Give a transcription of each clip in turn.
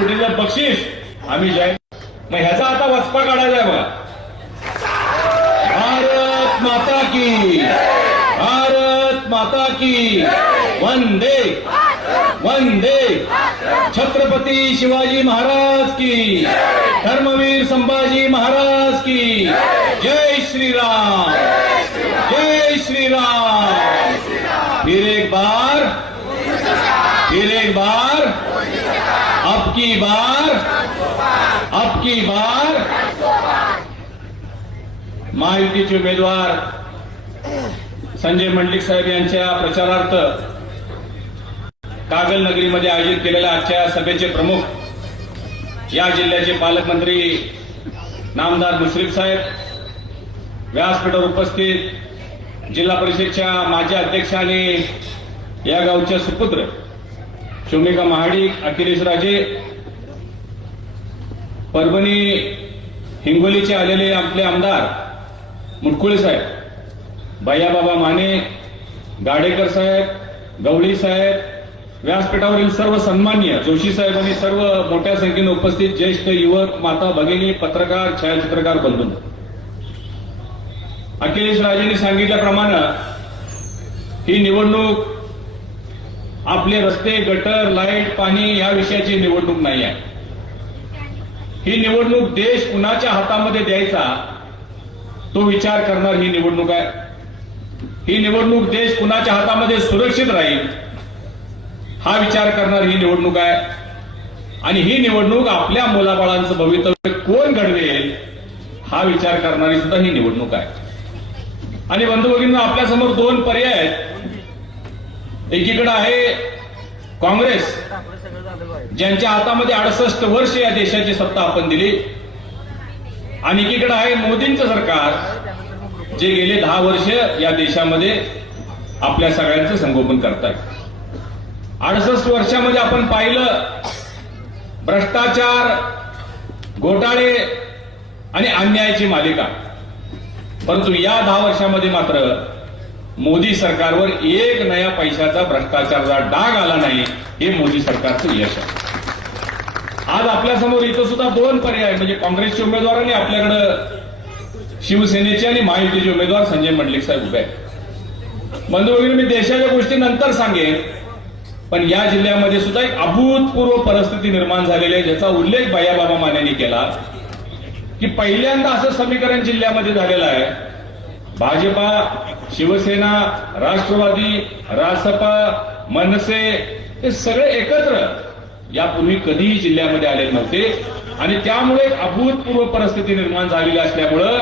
कोटीचं बक्षीस. आम्ही जाहीर मग ह्याचा आता वचपा काढायचा आहे बघा. भारत माता की. भारत माता की. वंदे. वंदे. छत्रपती शिवाजी महाराज की. धर्मवीर संभाजी महाराज की. जय श्रीराम. जय श्रीराम. फिर एक बार. फिर एक बार. अब की बार अब की बार। महायुतीचे उमेदवार संजय मंडलिक साहेब यांच्या प्रचारार्थ कागल नगरीमध्ये आयोजित केलेल्या आजच्या सभेचे प्रमुख या जिल्ह्याचे पालकमंत्री नामदार मुश्रीफ साहेब व्यासपीठावर उपस्थित जिल्हा परिषदच्या माजी अध्यक्ष आणि या गावच्या सुपुत्र शोमिका महाडिक अखिलेश राजे परभणी हिंगोलीचे आलेले आपले आमदार मुटकुळे साहेब भैयाबाबा माने गाडेकर साहेब गवळी साहेब व्यासपीठावरील सर्व सन्मान्य जोशी साहेब आणि सर्व मोठ्या संख्येने उपस्थित ज्येष्ठ युवक माता भगिनी पत्रकार छायाचित्रकार बंधू. अखिलेश राजेंनी सांगितल्याप्रमाणे ही निवडणूक आपले रस्ते गटर लाइट पाणी या विषयाची निवडणूक नाही आहे. ही निवडणूक देश कुणाच्या हातामध्ये द्यायचा तो विचार करणार ही निवडणूक आहे. ही निवडणूक देश कुणाच्या हातामध्ये सुरक्षित राहील हा विचार करणार ही निवडणूक आहे. आणि ही निवडणूक आपल्या मुलाबाळांचं भवितव्य कोण घडवेल हा विचार करणारी सुद्धा ही निवडणूक आहे. आणि बंधू भगिनींनो आपल्यासमोर दोन पर्याय आहेत. एकीकडे आहे काँग्रेस ज्यांच्या हातामध्ये अडसष्ट वर्ष या देशाची सत्ता आपण दिली. आणि एकीकडे आहे मोदींचं सरकार जे गेले दहा वर्ष या देशामध्ये आपल्या सगळ्यांचं संगोपन करताय अडसष्ट वर्षामध्ये आपण पाहिलं भ्रष्टाचार घोटाळे आणि अन्यायाची मालिका. परंतु या दहा वर्षामध्ये मात्र मोदी सरकारवर एक नया पैशाचा भ्रष्टाचाराचा डाग आला नाही हे मोदी सरकारचं यश आहे. आज आपल्यासमोर इथं सुद्धा दोन पर्याय म्हणजे काँग्रेसचे उमेदवार आणि आपल्याकडं शिवसेनेचे आणि महायुतीचे उमेदवार संजय मंडलिक साहेब उभे आहेत. बंधू वगैरे मी देशाच्या गोष्टी नंतर सांगेन पण या जिल्ह्यामध्ये सुद्धा एक अभूतपूर्व परिस्थिती निर्माण झालेली आहे ज्याचा उल्लेख बाबा मानेनी केला की पहिल्यांदा असं समीकरण जिल्ह्यामध्ये झालेलं आहे भाजपा शिवसेना राष्ट्रवादी रासपा मनसे हे सगळे एकत्र यापूर्वी कधीही जिल्ह्यामध्ये आलेले नव्हते. आणि त्यामुळे एक अभूतपूर्व परिस्थिती निर्माण झालेली असल्यामुळं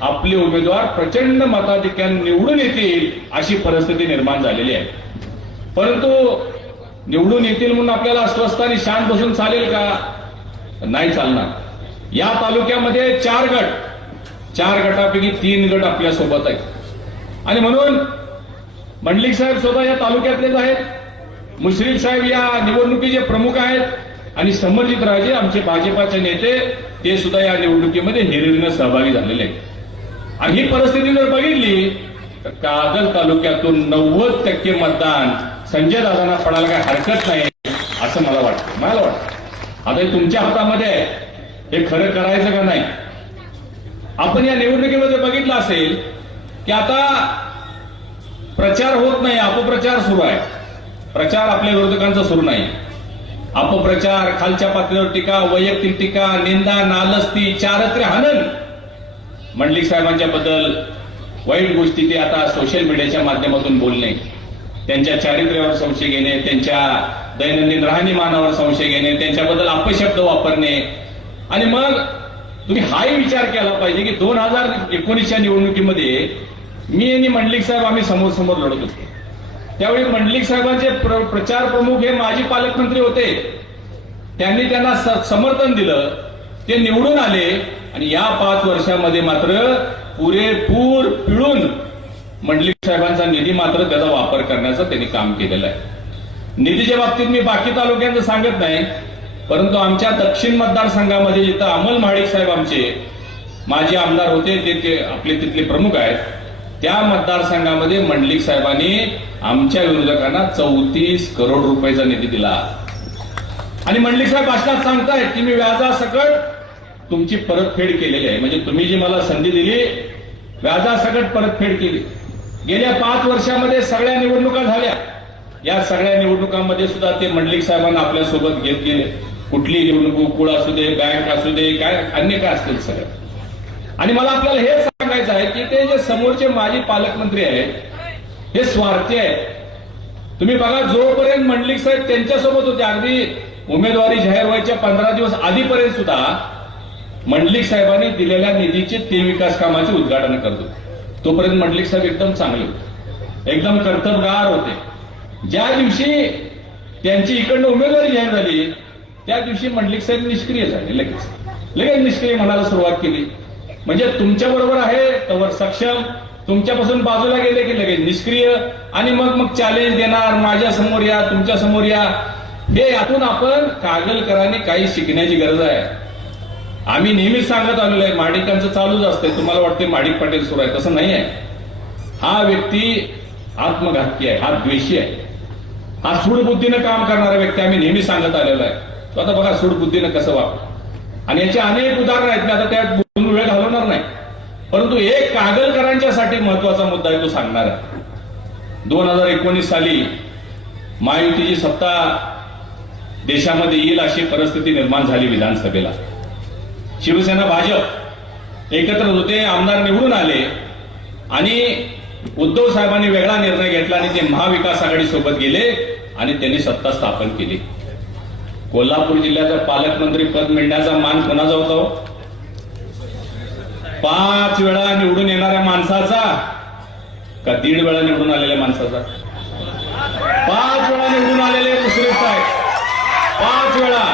आपले उमेदवार प्रचंड मताधिक्याने निवडून येतील अशी परिस्थिती निर्माण झालेली आहे. परंतु निवडून येतील म्हणून आपल्याला अस्वस्थ आणि शांत बसून चालेल का? नाही चालणार. या तालुक्यामध्ये चार गट चार गटापैकी तीन गट आपल्यासोबत आहेत. आणि म्हणून मंडलिक साहेब स्वतः या तालुक्यातलेच आहेत. मुश्रीफ साहेब या निवडणुकीचे प्रमुख आहेत. आणि समर्जित राजे आमचे भाजपाचे नेते ते सुद्धा या निवडणुकीमध्ये हिरिरीनं सहभागी झालेले आहेत. आणि ही परिस्थिती जर बघितली तर कागल तालुक्यातून नव्वद टक्के मतदान संजय दादांना पडायला काय हरकत नाही असं मला वाटतं. मला वाटतं. आता हे तुमच्या हातामध्ये आहे. हे खरं करायचं का नाही? आपण या निवडणुकीमध्ये बघितलं असेल की आता प्रचार होत नाही अपप्रचार सुरू आहे. प्रचार आपल्या विरोधकांचा सुरू नाही. अपप्रचार खालच्या पातळीवर टीका वैयक्तिक टीका निंदा नालस्ती चारत्र्य हनन. मंडलिक साहेबांच्या बद्दल वाईट गोष्टी ते आता सोशल मीडियाच्या माध्यमातून बोलणे त्यांच्या चारित्र्यावर संशय घेणे त्यांच्या दैनंदिन राहणीमानावर संशय घेणे त्यांच्याबद्दल अपशब्द वापरणे आणि मग तुम्ही हाही विचार केला पाहिजे की दोन हजार एकोणीसच्या निवडणुकीमध्ये मी आणि मंडलिक साहेब आम्ही समोर समोर लढत होतो. त्यावेळी मंडलिक साहेबांचे प्र- प्रचार प्रमुख हे माजी पालकमंत्री होते. त्यांनी त्यांना समर्थन दिलं. ते निवडून आले आणि या पाच वर्षामध्ये मात्र पुरेपूर पिळून मंडलिक साहेबांचा निधी मात्र त्याचा वापर करण्याचं त्यांनी काम केलेलं आहे. निधीच्या बाबतीत मी बाकी तालुक्यांचं सांगत नाही. परंतु आमच्या दक्षिण मतदारसंघामध्ये जिथं अमल महाडिक साहेब आमचे माजी आमदार होते ते ते आपले तिथले प्रमुख आहेत त्या मतदारसंघामध्ये मंडलिक साहेबांनी आमच्या विरोधकांना चौतीस करोड रुपयाचा निधी दिला. आणि मंडलिक साहेब भाषणात सांगतायत की मी व्याजासकट तुमची परतफेड केलेली आहे. म्हणजे तुम्ही जी मला संधी दिली व्याजासकट परतफेड केली. गेल्या पाच वर्षामध्ये सगळ्या निवडणुका झाल्या. या सगळ्या निवडणुकांमध्ये सुद्धा ते मंडलिक साहेबांना आपल्यासोबत घेत गेले. कुठली निवडणूक कुळ असू दे बँक असू दे काय अन्य काय असतील सगळं. आणि मला आपल्याला हेच सांगायचं आहे की ते जे समोरचे माजी पालकमंत्री आहेत हे स्वार्थी आहेत. तुम्ही बघा जोपर्यंत मंडलिक साहेब त्यांच्यासोबत होते अगदी उमेदवारी जाहीर व्हायच्या पंधरा दिवस आधीपर्यंत सुद्धा मंडलिक साहेबांनी दिलेल्या निधीचे ते विकास कामाचे उद्घाटन करतो तोपर्यंत मंडलिक साहेब एकदम चांगले होते. एकदम कर्तबगार होते. ज्या दिवशी त्यांची इकडनं उमेदवारी जाहीर झाली त्या दिवशी मंडलिक साहेब निष्क्रिय झाले लगेच. लगेच निष्क्रिय म्हणायला सुरुवात केली. म्हणजे तुमच्या बरोबर आहे तवर सक्षम. तुमच्यापासून बाजूला गेले की लगेच निष्क्रिय. आणि मग मग चॅलेंज देणार माझ्यासमोर या तुमच्यासमोर या. हे यातून आपण कागलकरांनी काही शिकण्याची गरज आहे. आम्ही नेहमीच सांगत आलेलो आहे माडिकांचं चालूच असतंय. तुम्हाला वाटते माडिक पाटील सुरू आहे. तसं नाही आहे. हा व्यक्ती आत्मघातकी आहे हा द्वेषी आहे. हा सूडबुद्धीनं काम करणारा व्यक्ती आम्ही नेहमी सांगत आलेलो आहे. तो आता बघा सूडबुद्धीनं कसं वापर आणि याची अनेक उदाहरणं आहेत. मी आता त्यात वेळ घालवणार नाही. परंतु एक कागलकरांच्यासाठी महत्त्वाचा मुद्दा आहे तो सांगणार आहे. दोन हजार एकोणीस साली महायुतीची सत्ता देशामध्ये येईल अशी परिस्थिती निर्माण झाली विधानसभेला. शिवसेना भाजप एकत्र होते आमदार निवडून आले आणि उद्धव साहेबांनी वेगळा निर्णय घेतला आणि ते महाविकास आघाडी सोबत गेले आणि त्यांनी सत्ता स्थापन केली. कोल्हापूर जिल्ह्याचं पालकमंत्री पद मिळण्याचा मान कोणाचा होता? पाच वेळा निवडून येणाऱ्या माणसाचा का दीड वेळा निवडून आलेल्या माणसाचा? पाच वेळा निवडून आलेले मुश्रीफ साहेब. पाच वेळा.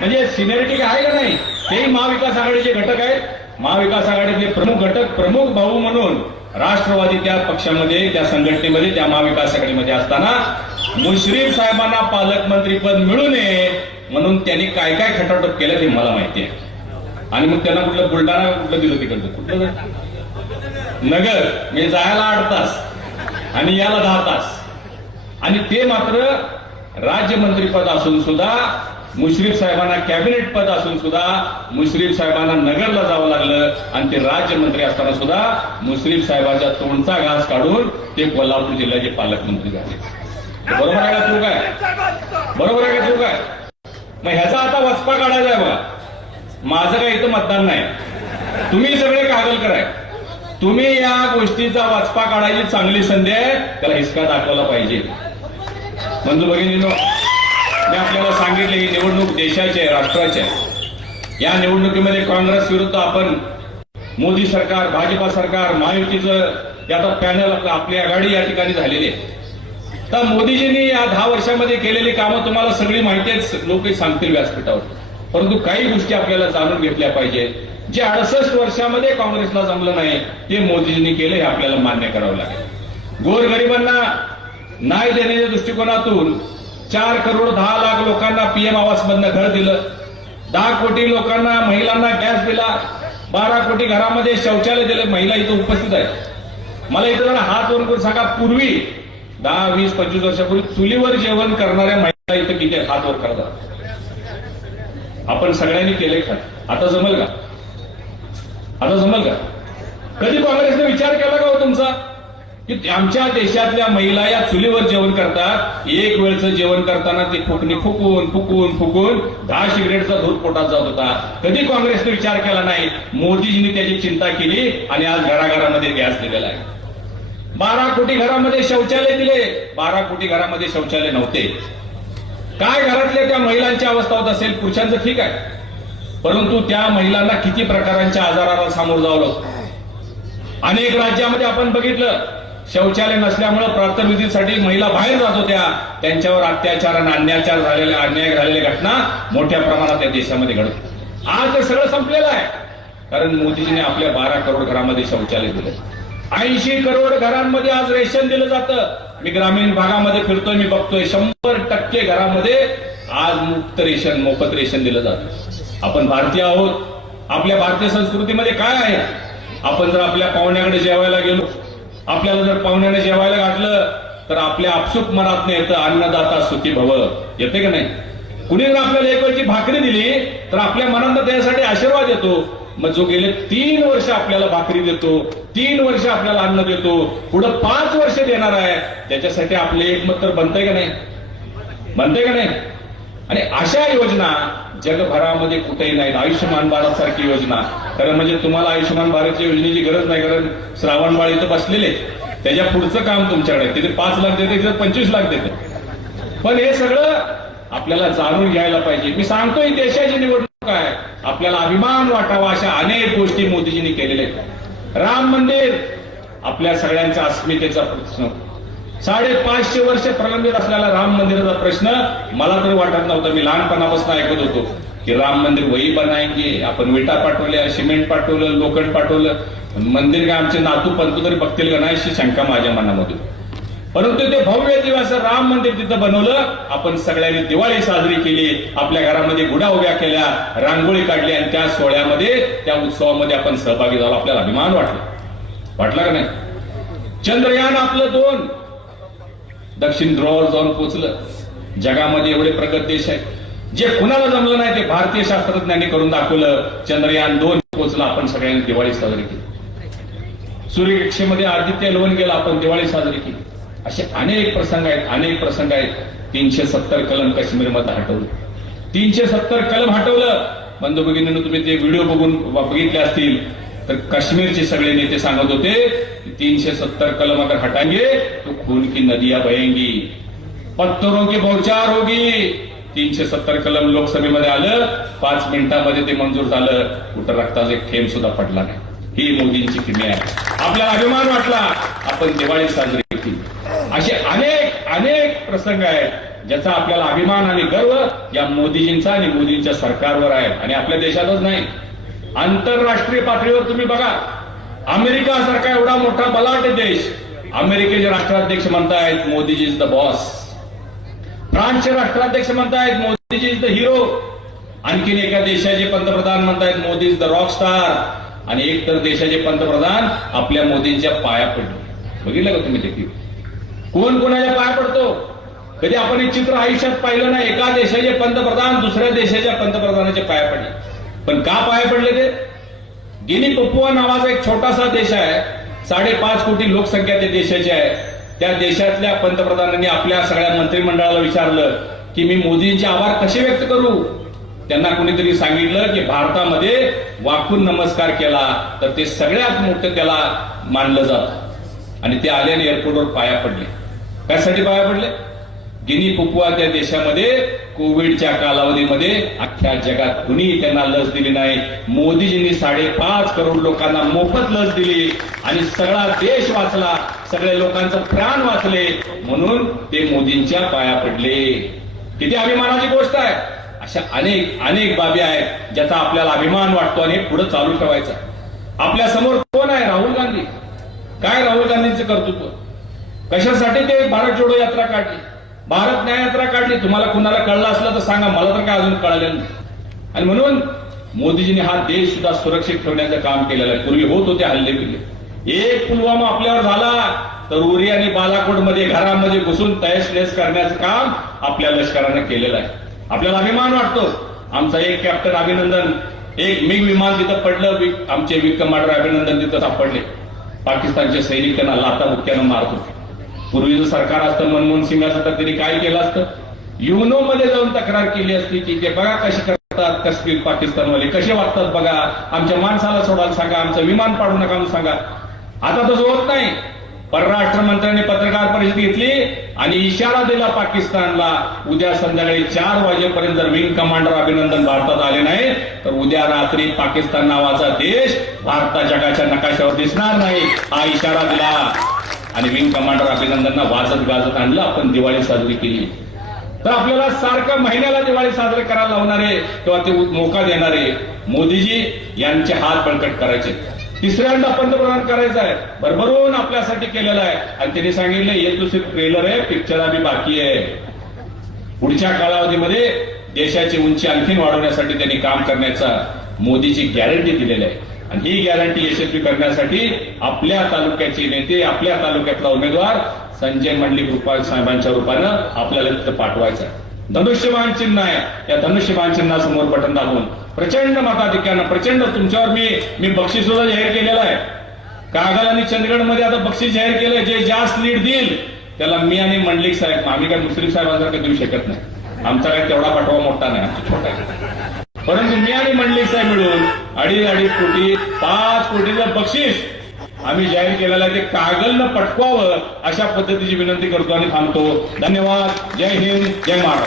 म्हणजे सिनियरिटी आहे का नाही? तेही महाविकास आघाडीचे घटक आहेत. महाविकास आघाडीचे प्रमुख घटक प्रमुख भाऊ म्हणून राष्ट्रवादी त्या पक्षामध्ये त्या संघटनेमध्ये त्या महाविकास आघाडीमध्ये असताना मुश्रीफ साहेबांना पालकमंत्री पद मिळू नये म्हणून त्यांनी काय काय खटाटप केलं ते मला माहिती आहे. आणि मग त्यांना कुठलं बुलढाणा कुठलं दिलं तिकडचं कुठलं नगर मी जायला आठ तास आणि याला दहा तास. आणि ते मात्र राज्यमंत्रीपद असून सुद्धा मुश्रीफ साहेबांना कॅबिनेट पद असून सुद्धा मुश्रीफ साहेबांना नगरला जावं लागलं आणि ते राज्यमंत्री असताना सुद्धा मुश्रीफ साहेबांच्या तोंडचा घास काढून ते कोल्हापूर जिल्ह्याचे पालकमंत्री झाले. बरोबर आहे का चूक आहे? बरोबर आहे का चूक आहे? मग ह्याचा आता वचपा काढायचा आहे बघा माझं काही इथं मतदान नाही. तुम्ही सगळे कागल कराय तुम्ही या गोष्टीचा वाचपा काढायची चांगली संधी आहे त्याला हिसका दाखवला पाहिजे. बंधू भगिनीनो मी आपल्याला सांगितले ही निवडणूक देशाची आहे राष्ट्राची आहे. या निवडणुकीमध्ये काँग्रेस विरुद्ध आपण मोदी सरकार भाजपा सरकार महायुतीचं आता पॅनल आपली आघाडी या ठिकाणी झालेली आहे. तर मोदीजींनी या दहा वर्षामध्ये केलेली कामं तुम्हाला सगळी माहिती आहेत. लोक सांगतील व्यासपीठावर. परंतु काही गोष्टी आपल्याला जाणून घेतल्या पाहिजेत जे अडसष्ट वर्षामध्ये काँग्रेसला जमलं नाही ते मोदीजींनी केलं हे आपल्याला मान्य करावं लागेल. गोरगरिबांना न्याय देण्याच्या दृष्टिकोनातून चार करोड दहा लाख लोकांना पीएम आवास मधनं घर दिलं. दहा कोटी लोकांना महिलांना गॅस दिला. बारा कोटी घरामध्ये शौचालय दिले. महिला इथं उपस्थित आहेत. मला इथं जरा हात वर करून सांगा. पूर्वी दहा वीस पंचवीस वर्षापूर्वी चुलीवर जेवण करणाऱ्या महिला इथं किती हात वर करतात आपण सगळ्यांनी केले का आता जमल का? आता जमल का? कधी काँग्रेसने विचार केला का हो तुमचा? की आमच्या देशातल्या महिला या चुलीवर जेवण करतात एक वेळचं जेवण करताना ते फुकणी फुकून फुकून फुकून दहा सिगरेटचा धूर पोटात जात होता. कधी काँग्रेसने विचार केला नाही? मोदीजींनी त्याची चिंता केली आणि आज घराघरामध्ये गॅस दिलेला आहे. बारा कोटी घरामध्ये शौचालय दिले. बारा कोटी घरामध्ये शौचालय नव्हते. काय घरातल्या त्या महिलांची अवस्था होत असेल पुरुषांचं ठीक आहे. परंतु त्या महिलांना किती प्रकारांच्या आजाराला सामोरं जावं लागतं? अनेक राज्यामध्ये आपण बघितलं शौचालय नसल्यामुळे प्रार्थविधीसाठी महिला बाहेर जात होत्या. त्यांच्यावर अत्याचार आणि अन्याचार झालेल्या अन्याय झालेल्या घटना मोठ्या प्रमाणात या देशामध्ये घडत आज ते सगळं संपलेलं आहे. कारण मोदीजीने आपल्या बारा करोड घरामध्ये शौचालय दिलं. ऐंशी करोड घरांमध्ये आज रेशन दिलं जातं. मी ग्रामीण भागामध्ये फिरतोय मी बघतोय. शंभर टक्के घरामध्ये आज मुक्त रेशन मोफत रेशन दिलं जातं. आपण भारतीय आहोत. आपल्या भारतीय संस्कृतीमध्ये काय आहे? आपण जर आपल्या पाहुण्याकडे जेवायला गेलो आपल्याला जर पाहुण्याने जेवायला घातलं तर आपल्या आपसूक मनात येतं अन्नदाता सुखी भव. येते का नाही? कुणी जर आपल्याला एक वेळची भाकरी दिली तर आपल्या मनात त्यासाठी आशीर्वाद येतो. मग जो गेले तीन वर्ष आपल्याला भाकरी देतो तीन वर्ष आपल्याला अन्न देतो पुढं पाच वर्ष देणार आहे त्याच्यासाठी आपले एकमत तर बनतंय का नाही? बनते का नाही? आणि अशा योजना जगभरामध्ये कुठेही नाही आयुष्यमान भारत सारखी योजना. कारण म्हणजे तुम्हाला आयुष्यमान भारतच्या योजनेची गरज नाही कारण श्रावणबाळ इथं बसलेले त्याच्या पुढचं काम तुमच्याकडे तिथे पाच लाख देते तिथे पंचवीस लाख देते. पण हे सगळं आपल्याला जाणून घ्यायला पाहिजे. मी सांगतोय देशाची निवडणूक काय? आपल्याला अभिमान वाटावा अशा अनेक गोष्टी मोदीजींनी केलेल्या आहेत. राम मंदिर आपल्या सगळ्यांच्या अस्मितेचा प्रश्न. साडेपाचशे वर्ष प्रलंबित असलेला राम मंदिराचा प्रश्न मला तरी वाटत नव्हता. मी लहानपणापासून ऐकत होतो की राम मंदिर वही बनायचे आपण विटा पाठवल्या सिमेंट पाठवलं लोखंड पाठवलं. मंदिर काय आमचे नातू पंतू तरी बघतील का नाही अशी शंका माझ्या मनामध्ये परंतु ते भव्य दिवस राम मंदिर तिथं बनवलं. आपण सगळ्यांनी दिवाळी साजरी केली. आपल्या घरामध्ये गुढा उभ्या केल्या रांगोळी काढली आणि त्या सोहळ्यामध्ये त्या उत्सवामध्ये आपण सहभागी झालो. आपल्याला अभिमान वाटला. वाटला का नाही? चंद्रयान आपलं दोन. दक्षिण ध्रुवावर जाऊन पोचलं. जगामध्ये एवढे प्रगत देश आहेत. जे कुणाला जमलं नाही ते भारतीय शास्त्रज्ञांनी करून दाखवलं. चंद्रयान दोन पोचलं. आपण सगळ्यांनी दिवाळी साजरी केली. सूर्यकक्षेमध्ये आदित्य लोन गेला. आपण दिवाळी साजरी केली. असे अनेक प्रसंग आहेत अनेक प्रसंग आहेत. तीनशे सत्तर कलम काश्मीरमध्ये हटवलं. तीनशे सत्तर कलम हटवलं. बंधू भगिनीनं तुम्ही ते व्हिडिओ बघून बघितले असतील. तर काश्मीरचे सगळे नेते सांगत होते तीनशे सत्तर कलम अगर हटाएंगे तो खून की नदियां बहेंगी. पत्थरों की बहुचार होगी. तीनशे सत्तर कलम लोकसभेमध्ये आलं. पाच मिनिटांमध्ये ते मंजूर झालं. कुठं रक्ताचा एक थेंब सुद्धा पडला नाही. ही मोदींची किमी आहे. आपल्याला अभिमान वाटला. आपण दिवाळी साजरी केली. असे अनेक अनेक प्रसंग आहेत ज्याचा आपल्याला अभिमान आणि गर्व या मोदीजींचा आणि मोदींच्या सरकारवर आहे आणि आपल्या देशातच नाही. आंतरराष्ट्रीय पातळीवर तुम्ही बघा. अमेरिका सारखा एवढा मोठा बलाढ्य देश. अमेरिकेचे राष्ट्राध्यक्ष म्हणतायत मोदीजी इज द बॉस फ्रान्सचे राष्ट्राध्यक्ष म्हणतायत मोदीजी इज द हिरो आणखीन एका देशाचे पंतप्रधान म्हणतायत Modi is the rock star आणि एक तर देशाचे पंतप्रधान आपल्या मोदींच्या पाया पडले. बघितलं का तुम्ही देखील कोण कोणाच्या पाया पडतो? कधी आपण हे चित्र आयुष्यात पाहिलं ना एका देशाचे पंतप्रधान दुसऱ्या देशाच्या पंतप्रधानाचे पाया पडले. पण का पाया पडले ते? गिनी पप्पुआ नावाचा एक छोटासा देश आहे. साडेपाच कोटी लोकसंख्या त्या देशाची आहे. त्या देशातल्या पंतप्रधानांनी आपल्या सगळ्या मंत्रिमंडळाला विचारलं की मी मोदींचे आभार कसे व्यक्त करू? त्यांना कुणीतरी सांगितलं की भारतामध्ये वाकून नमस्कार केला तर ते सगळ्यात मोठं त्याला मानलं जातं. आणि ते आले आणि एअरपोर्टवर पाया पडले. त्यासाठी पाया पडले? गिनी पुपुआ त्या देशामध्ये कोविडच्या कालावधीमध्ये अख्ख्या जगात कुणी त्यांना लस दिली नाही. मोदीजींनी साडेपाच करोड लोकांना मोफत लस दिली आणि सगळा देश वाचला. सगळ्या लोकांचं प्राण वाचले. म्हणून ते मोदींच्या पाया पडले. किती अभिमानाची गोष्ट आहे. अशा अनेक अनेक बाबी आहेत ज्याचा आपल्याला अभिमान वाटतो आणि पुढे चालू ठेवायचा. आपल्यासमोर कोण आहे? राहुल गांधी. काय राहुल गांधींचं कर्तृत्व? कशासाठी ते भारत जोडो यात्रा काढली? भारत न्याय यात्रा काढली? तुम्हाला कुणाला कळलं असलं तर सांगा. मला तर काय अजून कळालं नाही. आणि म्हणून मोदीजींनी हा देश सुद्धा सुरक्षित ठेवण्याचं काम केलेलं आहे. पूर्वी होत होते हल्ले बिल्ले एक पुलवामा आपल्यावर झाला तर उरी आणि बालाकोटमध्ये घरामध्ये घुसून तयश नयश करण्याचं काम आपल्या लष्करानं केलेलं आहे. आपल्याला अभिमान वाटतो. आमचा एक कॅप्टन अभिनंदन एक मिग विमान तिथं पडलं आमचे विग कमांडर अभिनंदन तिथं सापडले. पाकिस्तानचे सैनिक त्यांना लाता बुक्क्यानं मारत होते. पूर्वीचं सरकार असतं मनमोहन सिंग असतं तर त्यांनी काय केलं असतं? युनो मध्ये जाऊन तक्रार केली असती की ते बघा कशी करतात काश्मीर पाकिस्तानवाले कसे वागतात बघा आमच्या माणसाला सोडायला सांगा आमचं विमान पाडू नका म्हणून सांगा. आता तसं होत नाही. परराष्ट्र मंत्र्यांनी पत्रकार परिषद घेतली आणि इशारा दिला पाकिस्तानला उद्या संध्याकाळी चार वाजेपर्यंत जर विंग कमांडर अभिनंदन भारतात आले नाही तर उद्या रात्री पाकिस्तान नावाचा देश भारता जगाच्या नकाशावर दिसणार नाही हा इशारा दिला. आणि विंग कमांडर अभिनंदनना वाजत गाजत आणलं आपण दिवाळी साजरी केली. तर आपल्याला सारखं महिन्याला दिवाळी साजरी करायला लावणारे किंवा ते मोका देणारे मोदीजी यांचे हात बळकट करायचे. तिसऱ्यांदा पंतप्रधान करायचं आहे. भरभरून आपल्यासाठी केलेलं आहे. आणि त्यांनी सांगितलं हे दुसरी ट्रेलर आहे पिक्चर आम्ही बाकी आहे. पुढच्या कालावधीमध्ये देशाची उंची आणखीन वाढवण्यासाठी त्यांनी काम करण्याचा मोदीची गॅरंटी दिलेली आहे. आणि ही गॅरंटी यशस्वी करण्यासाठी आपल्या तालुक्याचे नेते आपल्या तालुक्यातला उमेदवार संजय मंडलिक रूपा साहेबांच्या रूपानं आपल्याला तिथं पाठवायचा आहे. धनुष्यबाण चिन्ह आहे. या धनुष्यबाण चिन्हासमोर बटन दाबून प्रचंड मताधिक्यानं प्रचंड तुमच्यावर मी मी बक्षीस सुद्धा जाहीर केलेलं आहे. कागल आणि चंदगडमध्ये आता बक्षीस जाहीर केलंय. जे जास्त लीड देईल त्याला मी आणि मंडलिक साहेब आम्ही काय मुस्लिम साहेबांसारखं देऊ शकत नाही. आमचा काय तेवढा पाठवा मोठा नाही आमचा छोटा परंतु मी आणि मंडलिक साहेब मिळून अडीच अडीच कोटी पाच कोटीचं बक्षीस आम्ही जाहीर केलेलं आहे. ते कागलनं पटकवावं अशा पद्धतीची विनंती करतो आणि थांबतो. धन्यवाद. जय हिंद जय महाराष्ट्र.